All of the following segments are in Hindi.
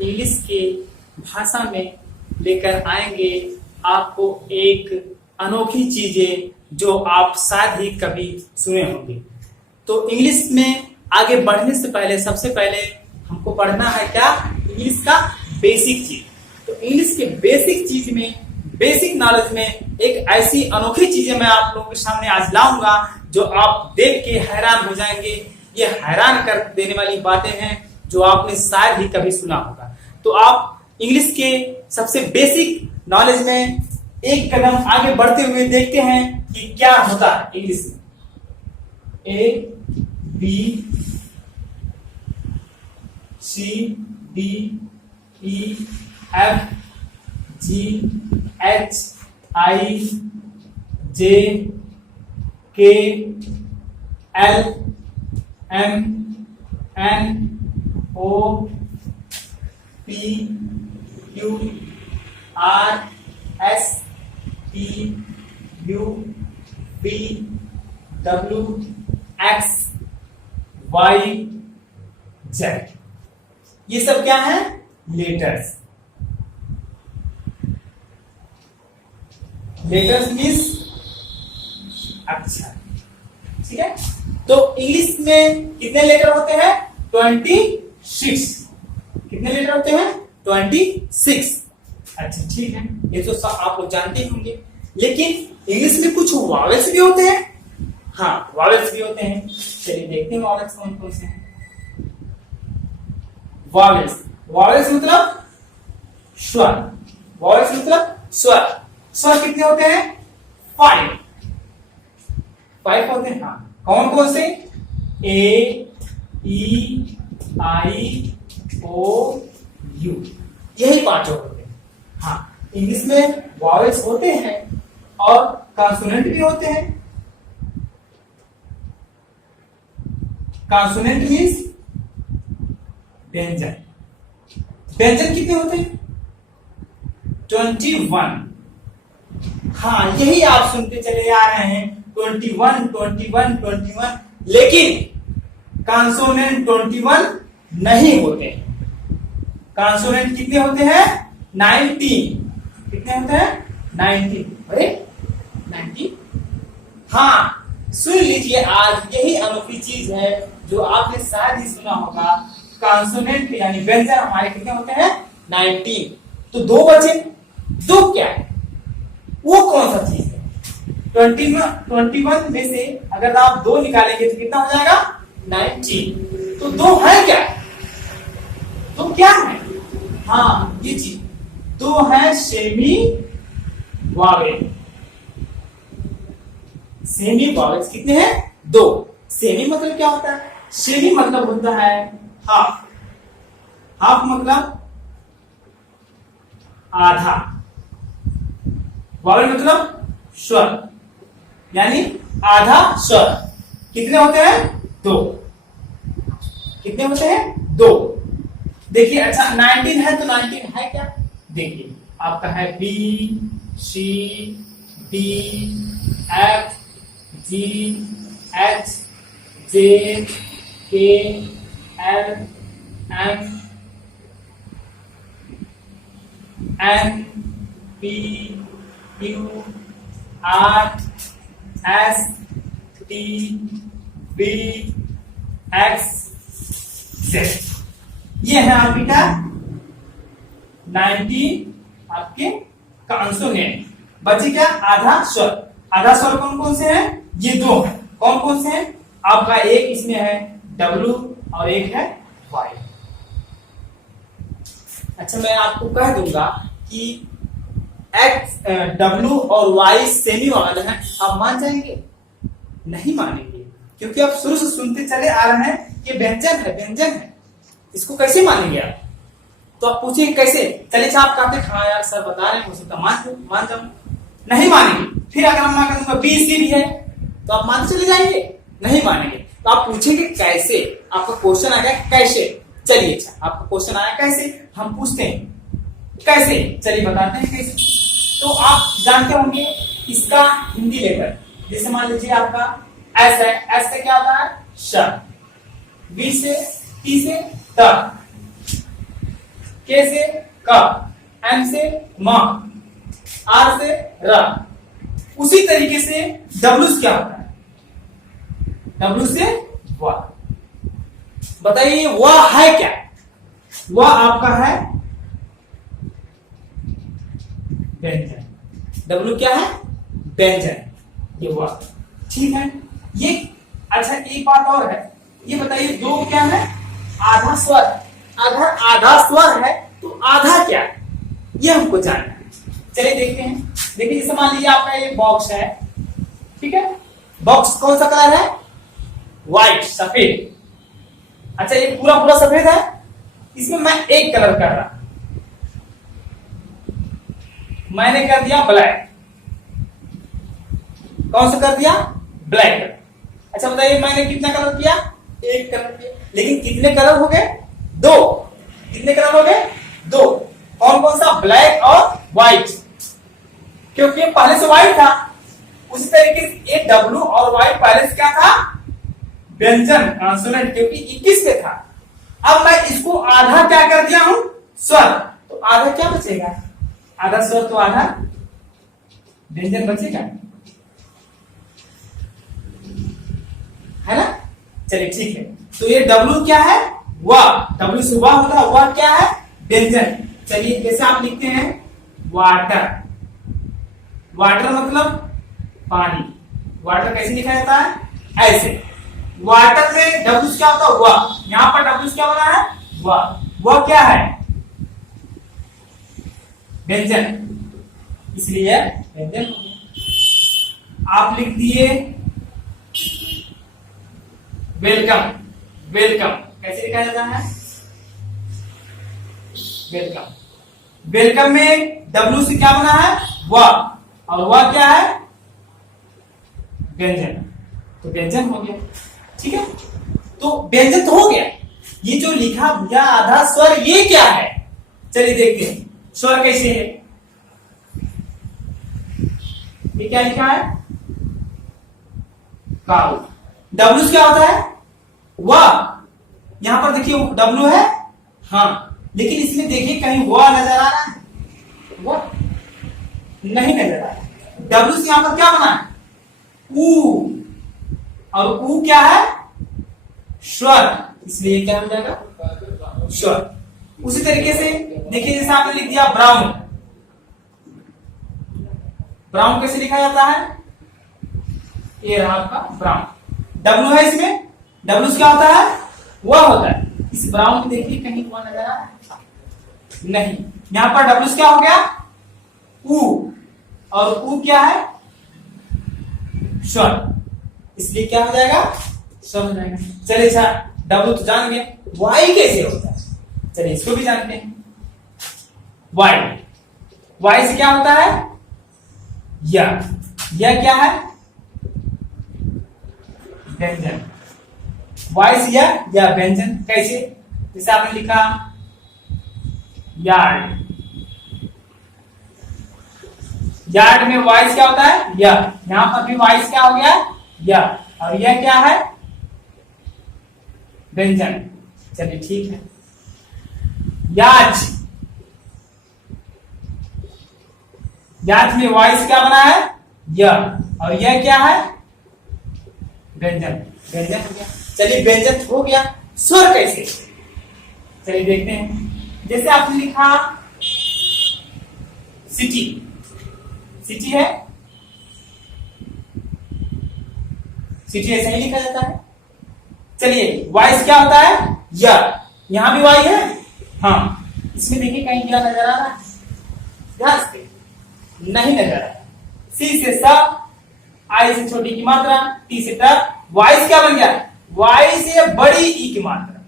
इंग्लिश के भाषा में लेकर आएंगे आपको एक अनोखी चीजें जो आप शायद ही कभी सुने होंगे। तो इंग्लिश में आगे बढ़ने से पहले सबसे पहले हमको पढ़ना है क्या, इंग्लिश का बेसिक चीज। तो इंग्लिश के बेसिक चीज में, बेसिक नॉलेज में एक ऐसी अनोखी चीजें मैं आप लोगों के सामने आज लाऊंगा जो आप देख के हैरान हो जाएंगे। ये हैरान कर देने वाली बातें हैं जो आपने शायद ही कभी सुना होगा। तो आप इंग्लिश के सबसे बेसिक नॉलेज में एक कदम आगे बढ़ते हुए देखते हैं कि क्या होता है इंग्लिश में। A B C D E F G H I J K L M N O P Q R S T U V W X Y Z। ये सब क्या है? लेटर्स। लेटर्स मीन्स अक्षर। ठीक है। तो इंग्लिश में कितने लेटर होते हैं? 26। कितने लेटर होते हैं? 26। अच्छा ठीक है, ये तो सब आप लोग जानते होंगे। लेकिन इंग्लिश में कुछ वावेल्स भी होते हैं। हाँ, वावेल्स भी होते हैं। चलिए देखते हैं वावेल्स कौन कौन से हैं। वावेल्स, वावेल्स मतलब स्वर। वावेल्स मतलब स्वर। स्वर कितने होते हैं? 5 होते हैं। हाँ, कौन कौन से? ए ई आई ओ यू, यही 5 होते हैं। हाँ, इंग्लिश में वावेल्स होते हैं और कॉन्सोनेंट भी होते हैं। कॉन्सोनेंट मीन्स व्यंजन। व्यंजन कितने होते हैं? 21। हाँ, यही आप सुनते चले आ रहे हैं, 21। लेकिन कॉन्सोनेंट 21 नहीं होते हैं। कॉन्सोनेंट कितने होते हैं? 19। कितने होते हैं? 19। अरे 19। हाँ, सुन लीजिए, आज यही अनोखी चीज है जो आपने शायद ही सुना होगा। कॉन्सोनेंट यानी व्यंजन हमारे कितने होते हैं? 19। तो 2 बचे। 2 क्या है? वो कौन सा चीज है? 21 में से अगर आप 2 निकालेंगे तो कितना हो जाएगा? 19। तो 2 है क्या? तो क्या है? हाँ, ये चीज 2 है सेमी वावेल। सेमी वावेल्स कितने हैं? 2। सेमी मतलब क्या होता है? सेमी मतलब होता है हाफ। हाफ मतलब आधा। वावेल मतलब स्वर, यानी आधा स्वर। कितने होते हैं? 2। कितने होते हैं? 2। देखिए, अच्छा 19 है तो 19 है क्या? देखिए, आपका है B C D F G H J K L M N P Q R S T B X Z. ये है आपकी क्या? 19 आपके कॉन्सोनेंट। बची क्या? आधा स्वर। आधा स्वर कौन कौन से हैं? ये 2 हैं। कौन कौन से हैं? आपका एक इसमें है W और एक है Y। अच्छा, मैं आपको कह दूंगा कि X, W और Y सेमी वाले हैं। आप मान जाएंगे? नहीं मानेंगे, क्योंकि आप शुरू से सुनते चले आ रहे हैं ये व्यंजन है, व्यंजन है। इसको कैसे मानेंगे आप? तो आप पूछेंगे कैसे? चलिए आप कहते हैं हाँ यार सर बता रहे हैं, हो सकता मान जाऊं। नहीं मानेंगे। फिर अगर हम मान कहूंगा बी सी भी है तो आप मान चले जाएंगे? नहीं मानेंगे। तो आप पूछेंगे कैसे? आपका क्वेश्चन आ गया कैसे। चलिए, अच्छा आपका क्वेश्चन आया कैसे, हम पूछते हैं कैसे। चलिए बताते हैं कैसे। तो आप जानते होंगे इसका हिंदी लेटर, जैसे मान लीजिए आपका एस है, एस से क्या आता है? श। बी से टी से त, के से का, एम से मां, आर से रा। उसी तरीके से डब्ल्यू से क्या होता है? डब्ल्यू से वाह। बताइए वह है क्या? वह आपका है व्यंजन। डब्ल्यू क्या है? व्यंजन। ये वह, ठीक है। ये अच्छा एक बात और है, ये बताइए दो क्या है? आधा स्वर। अगर आधा स्वर है तो आधा क्या है, ये हमको जानना है। चलिए देखते हैं। देखिए जैसे मान लीजिए आपका ये बॉक्स है, ठीक है। बॉक्स कौन सा कलर है? व्हाइट, सफेद। अच्छा ये पूरा पूरा सफेद है, इसमें मैं एक कलर कर रहा, मैंने कर दिया ब्लैक। कौन सा कर दिया? ब्लैक। अच्छा बताइए मैंने कितना कलर किया? एक कलर किया। लेकिन कितने कलर हो गए? दो। कितने कलर हो गए? दो। कौन कौन सा? ब्लैक और व्हाइट, क्योंकि पहले से व्हाइट था। उसी तरीके से ये डब्ल्यू और व्हाइट पहले से क्या था? व्यंजन, कॉन्सोनेंट, क्योंकि 21 पे था। अब मैं इसको आधा क्या कर दिया हूं? स्वर। तो आधा क्या बचेगा? आधा स्वर तो आधा व्यंजन बचेगा, है ना। चलिए ठीक है। तो ये डब्ल्यू क्या है? वाह। डब्ल्यू से वाह होता है, वाह क्या है? व्यंजन। चलिए जैसे आप लिखते हैं वाटर। वाटर मतलब पानी। वाटर कैसे लिखा जाता है? ऐसे। वाटर में डब्ल्यू क्या होता है? वाह। यहां पर डब्ल्यू क्या बना है? वाह। वह क्या है? व्यंजन, इसलिए व्यंजन हो गया। आप लिख दिए वेलकम। वेलकम कैसे लिखा जाता है? वेलकम। वेलकम में डब्ल्यू से क्या बना है? वाह। और वाह क्या है? व्यंजन। तो व्यंजन हो गया, ठीक है। तो व्यंजन तो हो गया। ये जो लिखा भैया आधा स्वर, ये क्या है? चलिए देखते हैं स्वर कैसे है। ये क्या लिखा है? काउ। डब्ल्यू क्या होता है? वाह। यहां पर देखिए डब्ल्यू है, हाँ, लेकिन इसमें देखिए कहीं वाह नजर आ रहा है? वाह नहीं नजर आ रहा। डब्ल्यू से यहां पर क्या बना है? ऊ। और ऊ क्या है? स्वर, इसलिए क्या हो जाएगा? स्वर। उसी तरीके से देखिए जैसे आपने लिख दिया ब्राउन। ब्राउन कैसे लिखा जाता है? ये रहा आपका ब्राउन। डब्ल्यू है इसमें, डब्ल्यू क्या होता है? वह होता है। इस ब्राउन में देखिए कहीं वह नजर आ रहा है? नहीं। यहां पर डब्ल्यू क्या हो गया? ऊ। और ऊ क्या है? स्वर, इसलिए क्या हो जाएगा? स्वर हो जाएगा। चलिए अच्छा डब्ल्यू तो जान गए, वाई कैसे होता है? चलिए इसको भी जानते हैं। वाई, वाई से क्या होता है? या क्या है? व्यंजन। वाई से या व्यंजन। कैसे? जैसे आपने लिखा यार्ड। यार्ड में वाइस क्या होता है? या। यहां पर भी वाइस क्या हो गया? या। और यह क्या है? व्यंजन। चलिए ठीक है। याच। याच में वाइस क्या बना है? या। और यह क्या है? व्यंजन। व्यंजन हो गया। चलिए व्यंजन हो गया। स्वर कैसे? चलिए देखते हैं। जैसे आपने लिखा सिटी। सिटी है, सिटी ऐसा ही लिखा जाता है। चलिए वाइस क्या होता है? या। यहां भी वाई है, हाँ, इसमें देखिए कहीं या नजर आ रहा है? ध्यान से नहीं नजर आ रहा। सी से सा, आई से छोटी की मात्रा, टी से ट, वाइस क्या बन गया? वाई से बड़ी ई की मात्रा,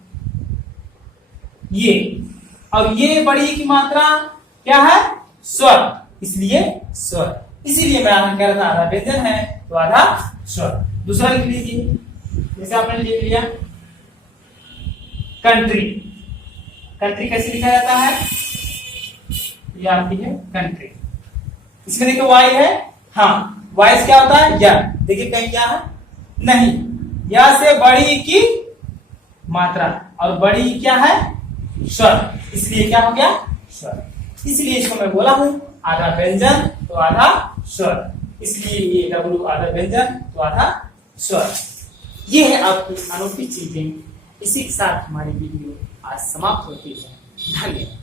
ये। और ये बड़ी ई की मात्रा क्या है? स्वर, इसलिए स्वर। इसीलिए मैं कह रहा था आधा व्यंजन है तो आधा स्वर। दूसरा लिख लीजिए। जैसे आपने लिख लिया कंट्री। कंट्री कैसे लिखा जाता है? ये आपकी है कंट्री। इसमें देखिए वाई है, हाँ, वाइस क्या होता है? या। देखिए कहीं क्या है? नहीं। या से बड़ी की मात्रा, और बड़ी क्या है? स्वर, इसलिए क्या हो गया स्वर। इसलिए इसको मैं बोला हूं आधा व्यंजन तो आधा स्वर, इसलिए ये W आधा व्यंजन तो आधा स्वर। ये है आपकी अनोखी चीजें। इसी के साथ हमारी वीडियो आज समाप्त होती है। धन्यवाद।